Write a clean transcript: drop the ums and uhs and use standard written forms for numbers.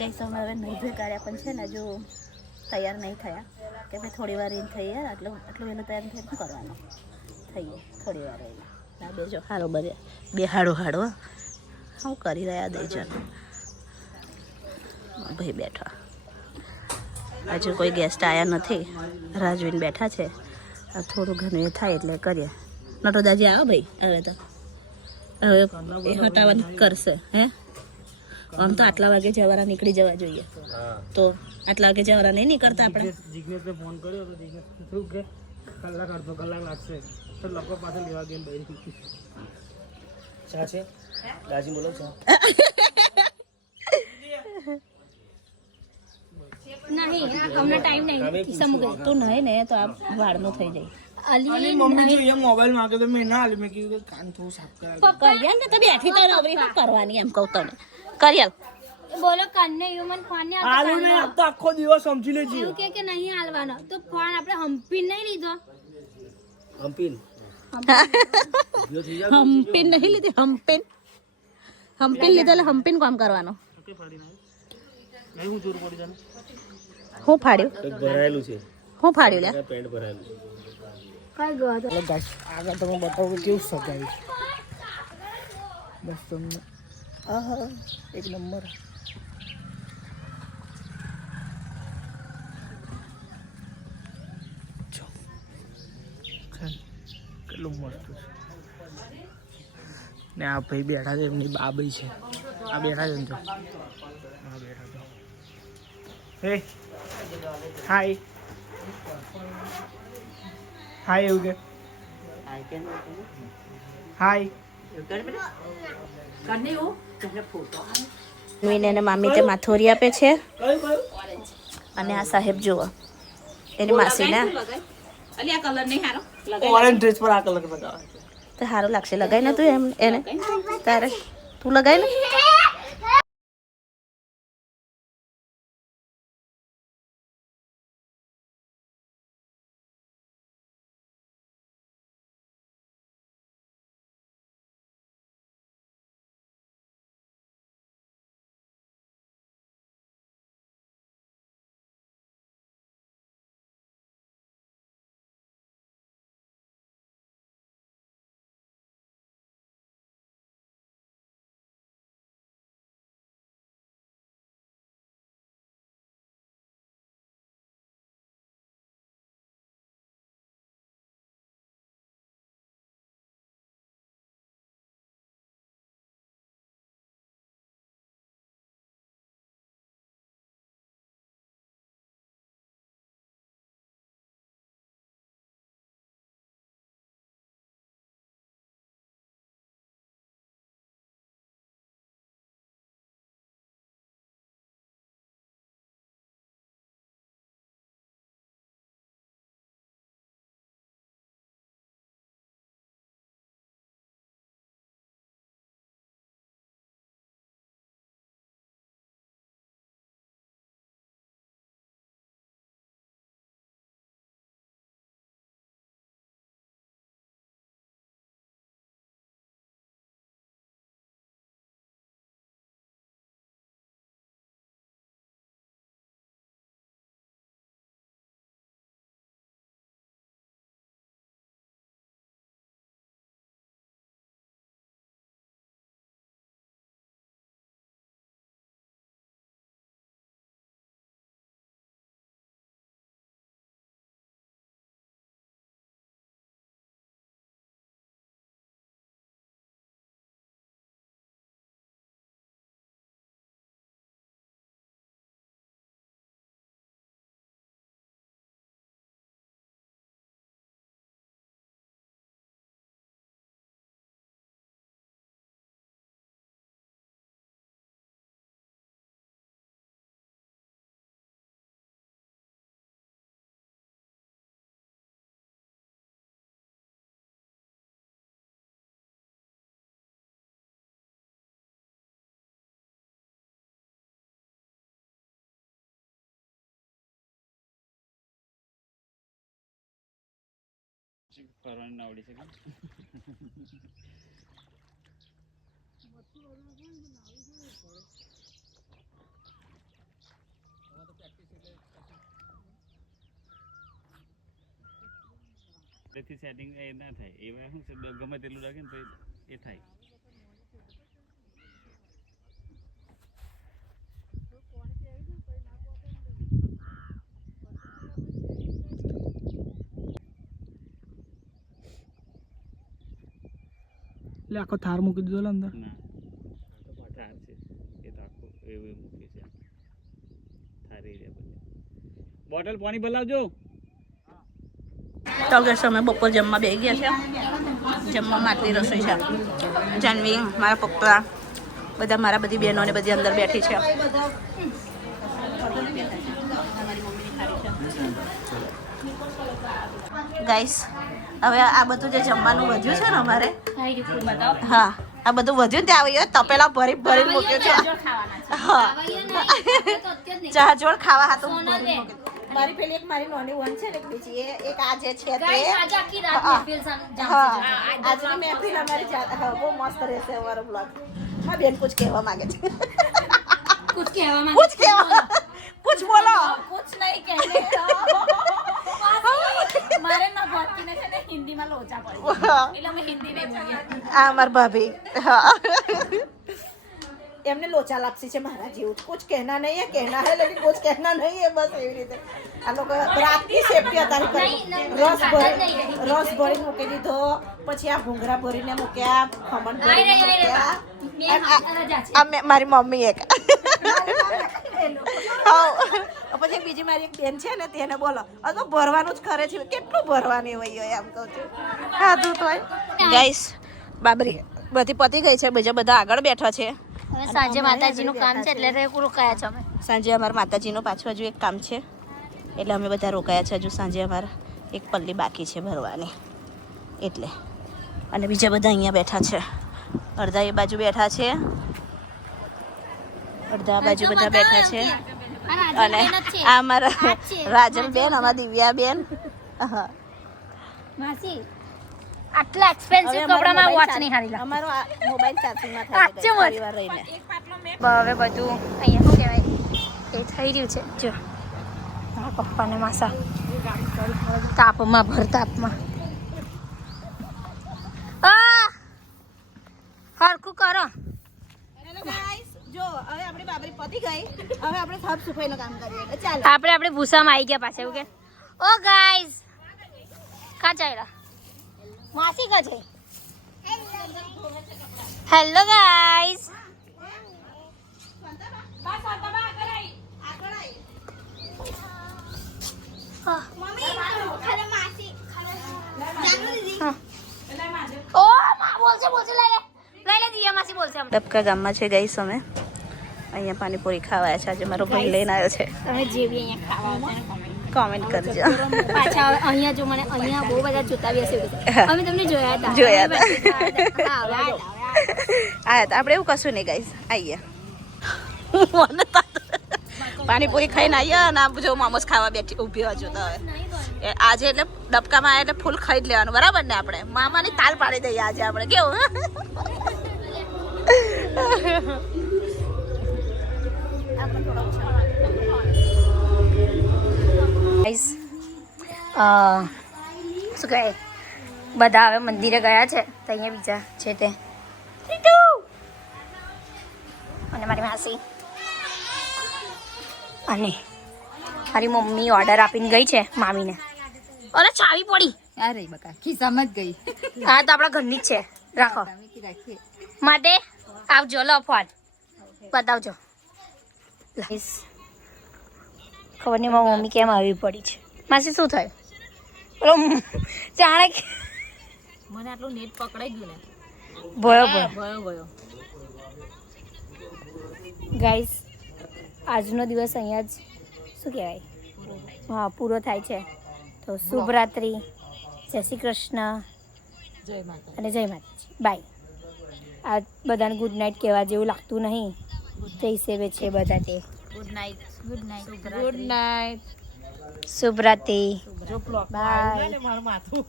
ગઈ સમય હવે નહીં ભે કર્યા પણ છે ને જો તૈયાર નહીં થયા કે ભાઈ થોડી વાર એને થઈએ આટલું વહેલું તૈયાર થઈને શું કરવાનું થઈએ થોડી વાર એને ના બે જો હારો બધે બે હાડો શું કરી રહ્યા દઈ જણ ભાઈ બેઠા હજુ કોઈ ગેસ્ટ આવ્યા નથી રાહ જોઈને બેઠા છે થોડું ઘણું એ થાય એટલે કરીએ નટો દાજી આવો ભાઈ હવે તો હવે એ હટાવવાનું કરશે હે આમ તો આટલા વાગે જવારા નીકળી જવા જોઈએ તો આટલા વાગે જવારા નહીં નીકળતા આપણે જિગ્નેશને ફોન કર્યો તો જિગ્નેશ શું કે કલાક અડધો કલાક લાગશે તો લોકો પાસે લેવા ગઈને બહાર ચા છે દાજી બોલો ચા નહીં અમને ટાઈમ નહીં સમજ તું નહીં ને તો આ વાળનું થઈ જાય અલી મમ્મી જો એ મોબાઈલ માંગે તો મેં ના આલી મેં કીધું કાન થોડું સાફ કરાવી કરિયાલ ને તો બેઠી તો નવરી શું કરવાની એમ કહું તને કરિયાલ બોલો કન્ને યુમન ફોન ને આલુ ને આ તો આખો દિવસ સમજી લેજી એવું કે નહીં હાલવાનો તો ફોન આપણે હમ્પીન નહીં લીધો હમ્પીન નહીં લીધી હમ્પીન લીધો એટલે હમ્પીન કામ કરવાનો હું જોર પડી જાને હું ફાડ્યું ભરાયેલું છે હું ફાડ્યું લે પેન્ટ ભરાયેલું કઈ ગયો હતો એટલે ગાઈસ આગળ તમે બતાવો કે કેવું સગાવ્યું બસ તમને આહા એક નંબર જો કેટલું મસ્ત છે ને આ ભાઈ બેઠા છે એમની બાબઈ છે આ બેઠા છે ને જો આ બેઠા છે હે હાય હાય એવું કે હાય એને મામી તે માથોરી આપે છે અને આ સાહેબ જુઓ એની માસી ને ઓરેન્જ ડ્રેસ પર આ કલર લગાવે તો સારું લાગશે લગાઈ ને તું એમ એને તારે તું લગાઈ ને કરવાની ના આવડી શકે હાથેથી સેટિંગ એ ના થાય એમાં શું છે ગમે તેટલું રાખે ને તો એ થાય. એટલે આખો થાર મૂકી દીધો લે અંદર. ના આ તો થાર છે એ તો આખું એવું મૂકે છે થારી રે બધું. બોટલ પાણી ભલાવજો. તો કે અમે બપોર જમવા બેસી ગયા છે. જમવામાં આટલી રસોઈ છે. જાનવી, મારા પપ્પા, બધા મારા બધી બહેનો ને બધી અંદર બેઠી છે. ગાઈસ, હવે આ બધું જે જમવાનું વધ્યું છે ને અમારે, હા આ બધું વધ્યું ત્યાં આવીએ તપેલા ભરી ભરી મૂક્યું છે. હા ચા જોડ ખાવા હાથું ભરી મૂક્યું. મારી પેલી એક મારી નાની વન છે ને બીજી એક આ જે છે તે હા આજની મહેફિલ અમારી હા બહુ મસ્ત રહેશે અમારો બ્લોગ. મારી બેન કુછ કહેવા માંગે છે. कुछ कहवा કુછ કહેવા કુછ બોલો. कुछ नहीं कहने मारे ना बहुत किने છે ને હિન્દીમાં લોચા પડી એટલે અમે હિન્દી નહીં બોલીએ. આ અમાર ભાભી હા એમને લોચા લાપસી છે મારા જેવું. કુછ કહેના નહીં હે કહેના હે લેકિન કુછ કહેના નહીં હે બસ એવી રીતે. આ લોકો રાતની સેફટી હતા રસ ભરી મૂકી દીધો પછી આ ભૂંગરા ભરીને મૂક્યા ખમણ ભરીને મૂક્યા. મારી મમ્મી એક પછી બીજી મારી એક બેન છે ને તેને બોલો તો ભરવાનું જ કરે છે. કેટલું ભરવાની હોય એમ કહું છું. ખાધું તો ગાઈસ બાબરી બધી પતી ગઈ છે. બીજા બધા આગળ બેઠા છે. હવે સાંજે માતાજીનું કામ છે એટલે રોકાયા છે અમે. સાંજે અમારા માતાજીનું પાછું હજુ એક કામ છે એટલે અમે બધા રોકાયા છે. હજુ સાંજે અમારા એક પલ્લી બાકી છે ભરવાની એટલે. અને બીજા બધા અહીંયા બેઠા છે. અડધા એ બાજુ બેઠા છે, અડધા આ બાજુ બધા બેઠા છે. અને આ અમારા રાજલબેન, અમારા દિવ્યાબેન. હા માસી આટલા એક્સપેન્સિવ કપડામાં વોચ નહીં હારી લાગે. અમારો મોબાઈલ ચાર્જિંગમાં થાય છે પરિવાર રહીને. હવે બધું અહીંયા શું કહેવાય એ થઈ રહ્યું છે. જો મારા પપ્પાને માસા તાપમાં ભર તાપમાં હરખું કરો. હેલો ગાઈસ, જો હવે આપણી બાબરી પતી ગઈ. હવે આપણે સાફ સફાઈનું કામ કરીએ. ચાલો આપણે ભૂસામાં આવી ગયા પાછા એવું કે ઓ ગાઈસ કા ચાલ્યા માસી કા છે. હેલો ગાઈસ ઓ માં બોલશે લઈ લે દિયા માસી બોલશે. ડબકા ગામમાં છે ગાઈસ અમે. અહીંયા પાણીપુરી ખાવા છે. આજે મારો ભાઈ લઈને આવ્યો છે. તમે જે બી અહીંયા ખાવા આવતા ને કોમેન્ટ કરજો. પાછા અહીંયા જો મને અહીંયા બહુ બધા જોતા બી હશે. અમે તમને જોયા હતા. આયા હતા આપણે એવું કશું નહીં ગાઈસ. આવીએ પાણીપુરી ખાઈને આવીએ અને આ જો મોમોસ ખાવા બેઠી ઊભી હજુ તો હવે આજે એટલે ડબકામાં આવ્યા એટલે ફૂલ ખાઈ જ લેવાનું બરાબર ને. આપણે મામાની તાલ પાડી દઈએ આજે આપણે કેવું. ગાઈસ શું કહે બધા હવે મંદિરે ગયા છે તો અહીંયા બીજા છે તે અને મારી માસી અને મારી મમ્મી ઓર્ડર આપીને ગઈ છે મામીને. અરે ચાવી પડી અરે બકા ખિસ્સામાં જ ગઈ. હા તો આપણા ઘરની જ છે રાખો માટે આવજો લો ફોન બતાવજો. ખબર નહીં મારી મમ્મી કેમ આવી પડી છે. માસી શું થયું પેલો જાણે કે મને આટલું નેટ પકડાઈ ગયું ને ભયો ભયો ગાઈસ આજનો દિવસ અહીંયા જ શું કહેવાય હા પૂરો થાય છે. તો શુભ રાત્રિ, જય શ્રી કૃષ્ણ જય માતા અને જય માતાજી. બાય. આ બધાને ગુડ નાઇટ કહેવા જેવું લાગતું નહીં તે હિસાબે છે બધા તે. ગુડ નાઇટ ગુડ નાઇટ શુભ રાત્રિ જો બ્લોક બાય. મારું માથું